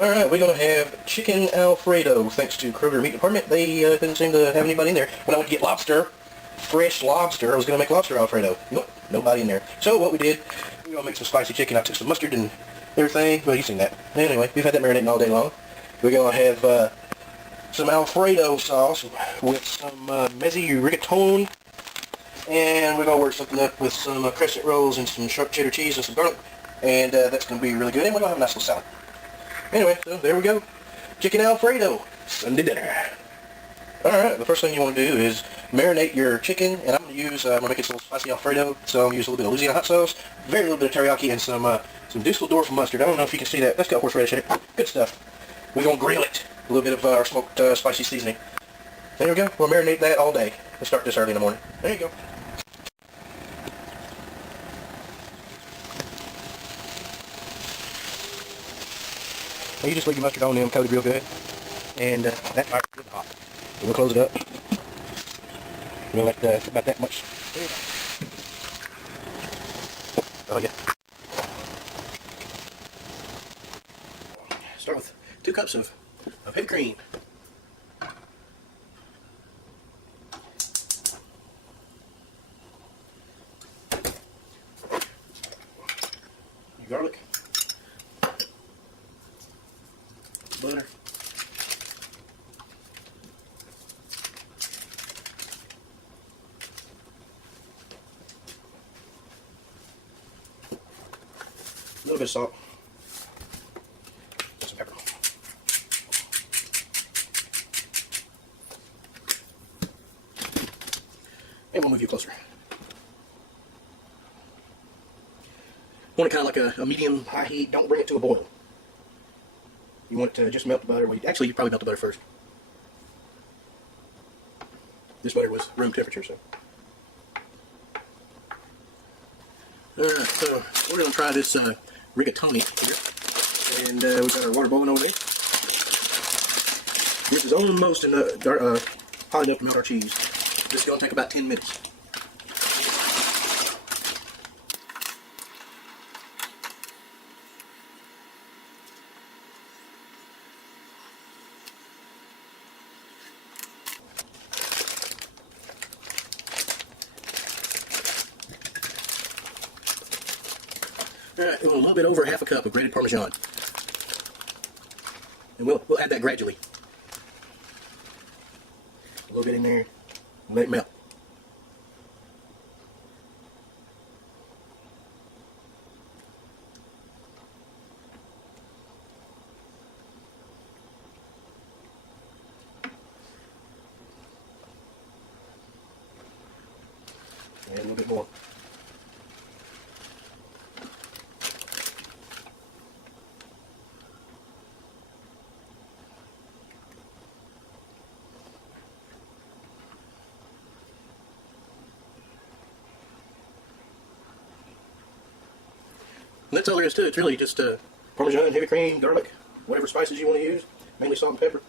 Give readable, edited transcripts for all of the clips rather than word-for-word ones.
Alright, we're going to have chicken Alfredo. Thanks to Kroger Meat Department, they didn't seem to have anybody in there. When I went to get lobster, fresh lobster, I was going to make lobster Alfredo. Nope, nobody in there. So what we did, we're going to make some spicy chicken. I took some mustard and everything. Well, you've seen that. Anyway, we've had that marinating all day long. We're going to have some Alfredo sauce with some mezzi rigatone. And we're going to work something up with some crescent rolls and some sharp cheddar cheese and some garlic. And that's going to be really good. And we're going to have a nice little salad. Anyway, so there we go. Chicken Alfredo, Sunday dinner. Alright, the first thing you want to do is marinate your chicken, and I'm going to make it a little spicy Alfredo, so I'm going to use a little bit of Louisiana hot sauce, very little bit of teriyaki, and some Dusseldorf mustard. I don't know if you can see that. That's got horseradish in it. Good stuff. We're going to grill it. A little bit of our smoked spicy seasoning. There we go. We'll marinate that all day. Let's start this early in the morning. There you go. Now you just leave your mustard on them, coated real good, and that fire's good hot. So we'll close it up. We'll let about that much. Oh yeah. Start with 2 cups of heavy cream. Your garlic. Butter. A little bit of salt. Some pepper. And we'll move you closer. Want it kind of like a medium high heat. Don't bring it to a boil. You want it to just melt the butter. Well, actually, you probably melt the butter first. This butter was room temperature, so. Alright, so we're going to try this rigatoni here. And we've got our water boiling over there. This is almost hot enough to melt our cheese. This is going to take about 10 minutes. Alright, a little bit over half a cup of grated Parmesan. And we'll add that gradually. A little bit in there, and let it melt. Add a little bit more. And that's all there is to it. It's really just Parmesan, heavy cream, garlic, whatever spices you want to use, mainly salt and pepper.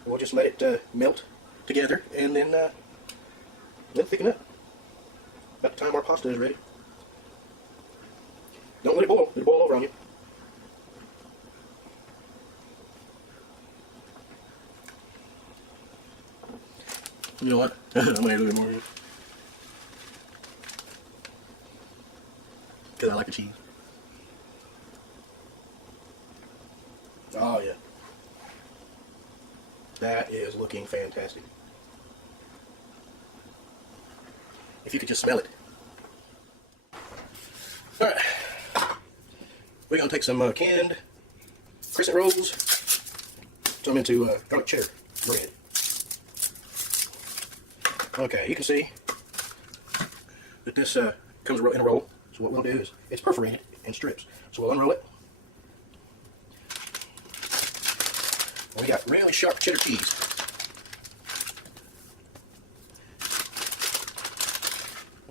And we'll just let it melt together and then let it thicken up. About the time our pasta is ready. Don't let it boil. It'll boil over on you. You know what? I'm going to add a little bit more in. Because I like the cheese. Oh yeah. That is looking fantastic. If you could just smell it. Alright. We're going to take some canned crescent rolls. Turn them into garlic cheddar bread. Okay, you can see that this comes in a roll. So what we'll do is, it's perforated in strips. So we'll unroll it. And we got really sharp cheddar cheese.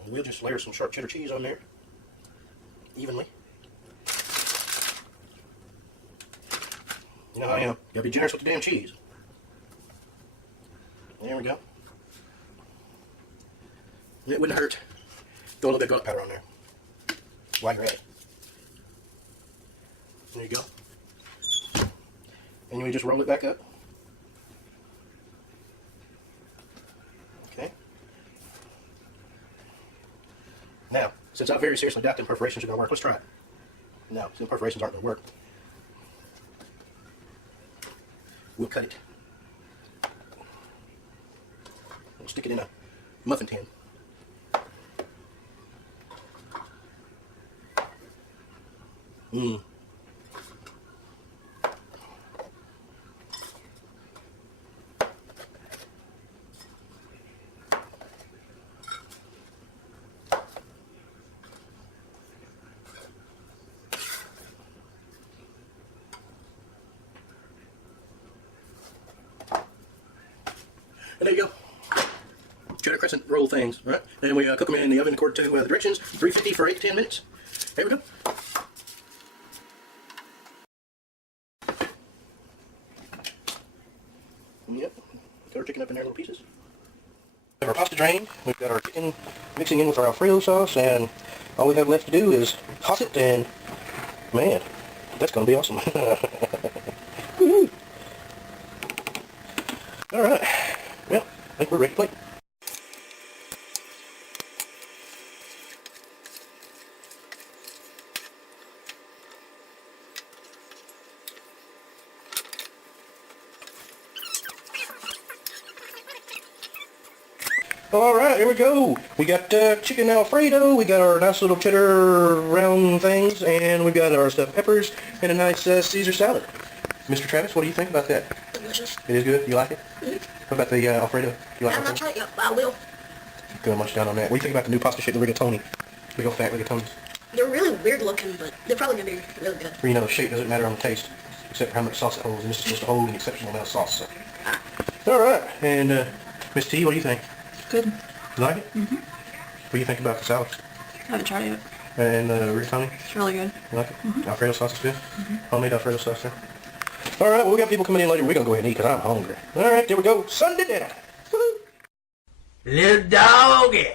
And we'll just layer some sharp cheddar cheese on there, evenly. You know how I am. Gotta be generous with the damn cheese. There we go. It wouldn't hurt. Throw a little bit of garlic powder on there while you're at it. There you go. And we just roll it back up. Okay. Now, since I very seriously doubt them perforations are going to work, let's try it. No, some perforations aren't going to work. We'll cut it. We'll stick it in a muffin tin. Mmm. And there you go. Cheddar crescent roll things, right? And we cook them in the oven according to the directions. 350 for 8 to 10 minutes. There we go. Yep. Cut our chicken up in there in little pieces. We have our pasta drained. We've got our chicken mixing in with our Alfredo sauce, and all we have left to do is toss it, and man, that's going to be awesome. Woo-hoo. All right. Well, I think we're ready to play. Alright, here we go. We got chicken Alfredo, we got our nice little cheddar round things, and we got our stuffed peppers, and a nice Caesar salad. Mr. Travis, what do you think about that? Delicious. It is good? You like it? Mm-hmm. What about the Alfredo? You like I'm not tried it yet, but I will. Go much down on that. What do you think about the new pasta shape, the rigatoni? Big old fat rigatoni. They're really weird looking, but they're probably going to be really good. Well, you know, shape doesn't matter on the taste, except for how much sauce it holds, and this is supposed to hold an exceptional amount of sauce. So. Alright, and Miss T, what do you think? Good. You like it? Mm-hmm. What do you think about the salad? I haven't tried it yet. And rigatoni? It's really good. You like it? Mm-hmm. Alfredo sauce is good? Mm-hmm. Homemade Alfredo sauce there. Alright, well, we got people coming in later. We're going to go ahead and eat because I'm hungry. Alright, there we go. Sunday dinner. Little doggy.